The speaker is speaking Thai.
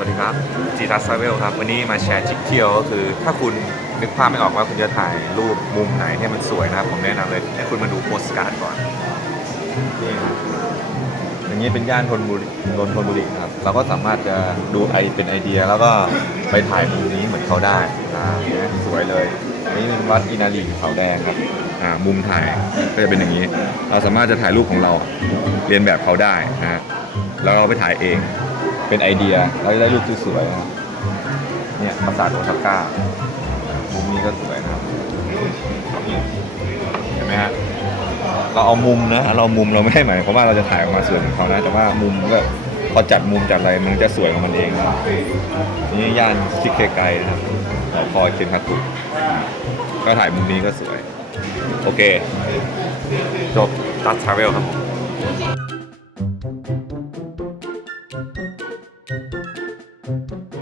วัสดีครับจีรัสเวลครับ วันนี้มาแชร์ทริปเที่ยวก็คือ ถ้าคุณนึกภาพไม่ออกว่าคุณจะถ่ายรูปมุมไหนให้มันสวยนะครับ ผมแนะนำเลยให้คุณมาดูโปสการ์ดก่อนนี่ครับอย่างนี้เป็นย่านธนบุรีนนทบุรีครับเราก็สามารถจะดูไอเป็นไอเดียแล้วก็ไปถ่ายมุมนี้เหมือนเขาได้อ่าเนี่ยสวยเลยนี่เป็นวัดอินาลีเขาแดงครับอ่ามุมถ่ายก็จะเป็นอย่างนี้ เราสามารถจะถ่ายรูปของเราเรียนแบบเขาได้นะฮะแล้วเราไปถ่ายเอง เป็นไอเดียเราจะได้รูปสวยนะครับเนี่ยปราสาทโอซาก้ามุมนี้ก็สวยนะครับเห็นไหมฮะเราเอามุมนะเรามุมเราไม่ได้หมายความว่าเราจะถ่ายออกมาสวยเหมือนเขานะแต่ว่ามุมก็พอจัดมุมจัดอะไรมันจะสวยของมันเองนะนี่ย่านซิกเกไกนะครับหอคอยเคนคากุก็ถ่ายมุมนี้ก็สวย โอเค จบตัดทราเวลครับผม เ